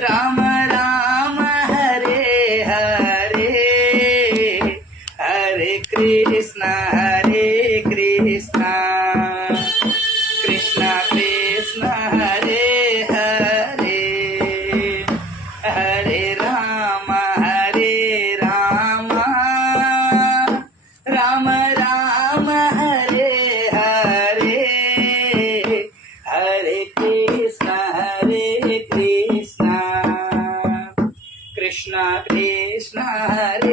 Ram Ram Hare Hare, Hare Krishna Krishna Krishna Hare Hare, Hare Ram Ram Ram Hare Hare, Hare Krishna Krishna Krishna Hare